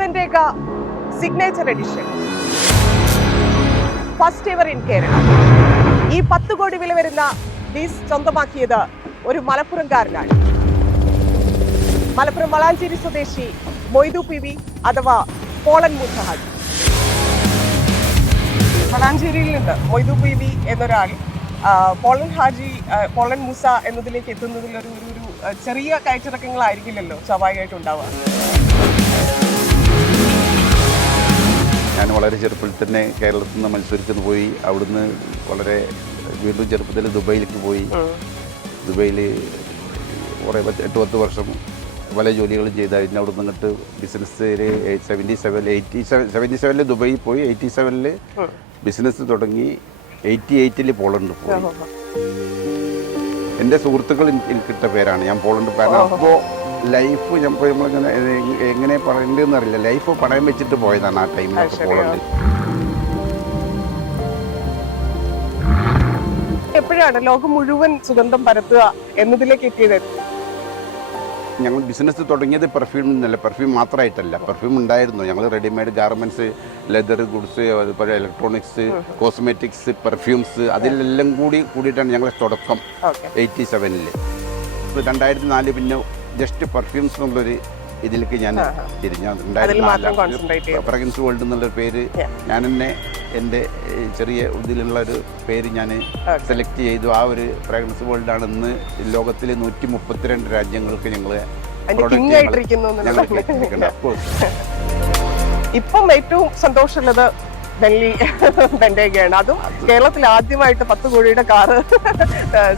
ബെൻഡേക signature edition first ever in Kerala ഈ പത്ത് കോടി വില വരുന്ന സ്വന്തമാക്കിയത് ഒരു മലപ്പുറംകാരനാണ്. മലപ്പുറം വളാഞ്ചേരി സ്വദേശി മൊയ്തു പി വി അഥവാ പോളൻ മുസഹാജ് വളാഞ്ചേരിയിൽ നിന്ന് മൊയ്തു പി വി എന്നൊരാൾ പോളൻ ഹാജി പോളൻ മുസ എന്നതിലേക്ക് എത്തുന്നതിൽ ഒരു ഒരു ചെറിയ കയറ്റിറക്കങ്ങളായിരിക്കില്ലല്ലോ സ്വാഭാവികമായിട്ട് ഉണ്ടാവുക. ഞാൻ വളരെ ചെറുപ്പത്തിൽ തന്നെ കേരളത്തിൽ നിന്ന് മത്സരിച്ചെന്ന് പോയി. അവിടുന്ന് വളരെ വീണ്ടും ചെറുപ്പത്തിൽ ദുബൈയിലേക്ക് പോയി. ദുബൈയിൽ കുറേ പത്ത് എട്ട് പത്ത് വർഷം പല ജോലികളും ചെയ്തായിരുന്നു അവിടെ നിന്ന് ഇങ്ങോട്ട് business seventy seven eighty seven seventy സെവനിൽ ദുബൈയിൽ പോയി. എയ്റ്റി സെവനിൽ ബിസിനസ് തുടങ്ങി. എയ്റ്റി എയ്റ്റിൽ പോളണ്ട് പോയി. എന്റെ സുഹൃത്തുക്കൾ എനിക്ക് എനിക്കിട്ട പേരാണ്. ഞാൻ പോളണ്ട് പേരാണ്. അപ്പോൾ ലൈഫ് ഞാൻ നമ്മളിങ്ങനെ എങ്ങനെ പറയേണ്ടതെന്ന് അറിയില്ല. ലൈഫ് പണയം വെച്ചിട്ട് പോയതാണ് ആ ടൈമിലൊക്കെ പോകുന്നത് എപ്പോഴാണ് ലോകം മുഴുവൻ സുഗന്ധം പരത്തുക എന്നതിലേക്ക് എത്തിയത്? ഞങ്ങൾ ബിസിനസ് തുടങ്ങിയത് പെർഫ്യൂം എന്നല്ല പെർഫ്യൂം മാത്രമായിട്ടല്ല പെർഫ്യൂം ഉണ്ടായിരുന്നു. ഞങ്ങൾ റെഡിമെയ്ഡ് ഗാർമെന്റ്സ് ലെതർ ഗുഡ്സ് അതുപോലെ ഇലക്ട്രോണിക്സ് കോസ്മെറ്റിക്സ് പെർഫ്യൂംസ് അതിലെല്ലാം കൂടി കൂടിയിട്ടാണ് ഞങ്ങളുടെ തുടക്കം എയ്റ്റി സെവനിൽ രണ്ടായിരത്തി നാല് പിന്നെ ജസ്റ്റ് പെർഫ്യൂംസ് എന്നുള്ളൊരു ഇതിലേക്ക് ഞാൻ. തിരിഞ്ഞു. ഫ്രഗ്രൻസ് വേൾഡ് എന്നുള്ളൊരു പേര് ഞാൻ തന്നെ എന്റെ ചെറിയ ഇതിലുള്ള ഒരു പേര് ഞാൻ. സെലക്ട് ചെയ്തു ആ ഒരു ഫ്രാഗ്രൻസ് വേൾഡാണ് ഇന്ന് ലോകത്തിലെ നൂറ്റി മുപ്പത്തിരണ്ട് രാജ്യങ്ങൾക്ക് ഞങ്ങൾ ഇപ്പം ഏറ്റവും സന്തോഷമുള്ളത് ഡൽഹി ബെൻഡേഗയാണ് അതും കേരളത്തിൽ ആദ്യമായിട്ട് പത്ത് കോടിയുടെ കാറ്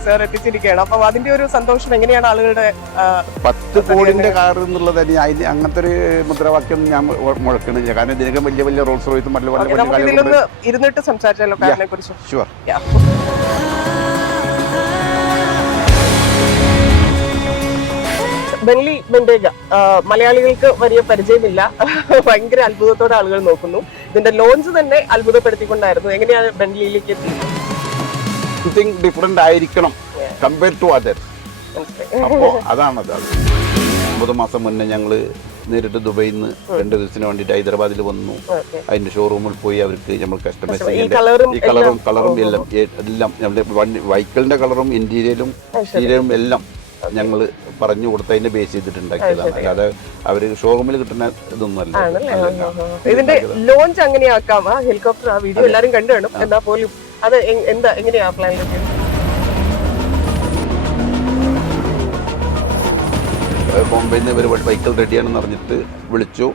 സാർ എത്തിച്ചിരിക്കുകയാണ്. അപ്പം അതിന്റെ ഒരു സന്തോഷം എങ്ങനെയാണ് ആളുകളുടെ പത്ത് കോടിന്റെ കാർ എന്നുള്ളത് അതിന് അങ്ങനത്തെ ഒരു മുദ്രാവാക്യം ഞാൻ മുഴക്കണില്ല. കാരണം ഇതിനൊക്കെ വലിയ വലിയ റോൾസ് റോയ്സും വലിയ വലിയ ഇരുന്നിട്ട് സംസാരിച്ചാലോ കാറിനെ കുറിച്ച് ഷുവർ ബെൻലി ബെൻഡേഗ മലയാളികൾക്ക് വലിയ പരിചയമില്ല. ഭയങ്കര അത്ഭുതത്തോടെ ആളുകൾ നോക്കുന്നു. ഇതിന്റെ ലോഞ്ച് തന്നെ അത്ഭുതപ്പെടുത്തിക്കൊണ്ടായിരുന്നു. എങ്ങനെയാണ് സംതിങ് ഡിഫറെന്റ് ആയിരിക്കണം കമ്പയർ ടു അതർ അപ്പോ അപ്പോൾ അതാണത് അത്. ഒമ്പത് മാസം മുന്നേ ഞങ്ങൾ നേരിട്ട് ദുബൈയിൽ നിന്ന് രണ്ട് ദിവസത്തിന് വേണ്ടിയിട്ട് ഹൈദരാബാദിൽ വന്നു. അതിന്റെ ഷോറൂമിൽ പോയി അവർക്ക് നമ്മൾ കസ്റ്റമൈസ് ഈ കളറും കളറും എല്ലാം എല്ലാം നമ്മുടെ വൈക്കിളിന്റെ കളറും ഇന്റീരിയലും ഇന്റീരിയലും എല്ലാം. ഞങ്ങൾ പറഞ്ഞു കൊടുത്തതിന്റെ ബേസ് ചെയ്തിട്ടുണ്ടാക്കിയതാണ്. അല്ലാതെ അവർ ഷോറൂമിൽ കിട്ടുന്ന ഇതൊന്നുമല്ല. ഇതിന്റെ ലോഞ്ച് അങ്ങനെയാക്കാം. ആ ഹെലികോപ്റ്റർ ആ വീഡിയോ എല്ലാവരും കണ്ടു കാണും എന്നാ പോലും അത് എന്താ എങ്ങനെയാ പ്ലാൻ ബോംബെയിൽ നിന്ന് ഇവർ വെഹിക്കിൾ റെഡിയാണെന്ന് പറഞ്ഞിട്ട് വിളിച്ചു.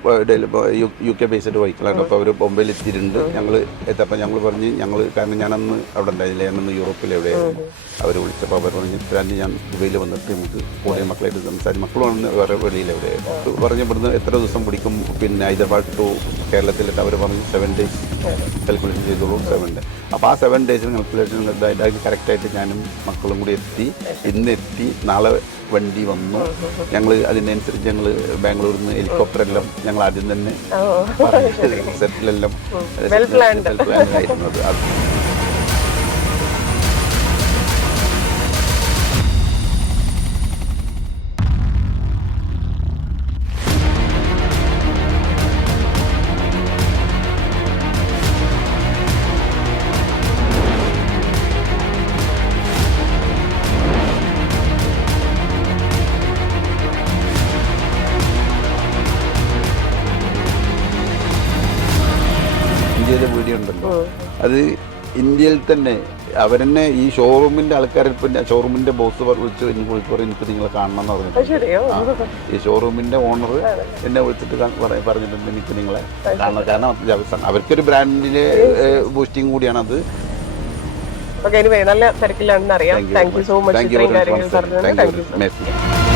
യു കെ ബേസ്ഡ് വെഹിക്കിളാണ് അപ്പോൾ അവർ ബോംബെയിൽ എത്തിയിട്ടുണ്ട്. ഞങ്ങൾ എത്തപ്പോൾ ഞങ്ങൾ പറഞ്ഞ് ഞങ്ങൾ കാരണം ഞാനന്ന് അവിടെ ഉണ്ടായില്ല ഞാനന്ന് യൂറോപ്പിൽ എവിടെയായിരുന്നു. അവർ വിളിച്ചപ്പോൾ അവർ പറഞ്ഞ് ഇത്രയും ഞാൻ ദുബൈയിൽ വന്നിട്ട് നമുക്ക് പോലെ മക്കളായിട്ട് സംസാരിക്കും മക്കളുമാണ് വേറെ വെളിയിൽ എവിടെയായിരുന്നു പറഞ്ഞ് ഇവിടുന്ന് എത്ര ദിവസം പിടിക്കും? പിന്നെ ഹൈദരാബാദ് ടു കേരളത്തിലിട്ട് അവർ പറഞ്ഞ് സെവൻ ഡേയ്സ് കാൽക്കുലേഷൻ ചെയ്തോളൂ സെവൻ ഡേ അപ്പോൾ ആ സെവൻ ഡേയ്സിന് കാൽക്കുലേഷൻ കറക്റ്റായിട്ട് ഞാനും മക്കളും കൂടി എത്തി. ഇന്ന് എത്തി നാളെ വണ്ടി വന്നു. ഞങ്ങൾ അതിനനുസരിച്ച് ഞങ്ങൾ ബാംഗ്ലൂരിൽ നിന്ന് ഹെലികോപ്റ്ററെല്ലാം ഞങ്ങൾ ആദ്യം തന്നെ സെറ്റിലെല്ലാം വെൽ പ്ലാൻഡ് ആയിരുന്നത് അത് വീഡിയോ ഉണ്ടല്ലോ അത് ഇന്ത്യയിൽ തന്നെ അവരെന്നെ ഈ ഷോറൂമിന്റെ ആൾക്കാരെ പിന്നെ ഷോറൂമിന്റെ ബോസ് വിളിച്ച് എനിക്ക് വിളിച്ചു പറയും എനിക്ക് നിങ്ങളെ കാണണം എന്ന് പറഞ്ഞു ശരിയോ ഈ ഷോറൂമിന്റെ ഓണർ എന്നെ വിളിച്ചിട്ട് പറഞ്ഞിട്ടുണ്ട് എനിക്ക് നിങ്ങളെ കാണണം. കാരണം അവർക്കൊരു ബ്രാൻഡിലെ ബൂസ്റ്റിംഗ് കൂടിയാണ് അത് നല്ല തിരക്കിലാണെന്ന് അറിയാം. താങ്ക് യു സോ മച്ച് ഇത്രയും കാര്യങ്ങൾ പറഞ്ഞത് താങ്ക് യു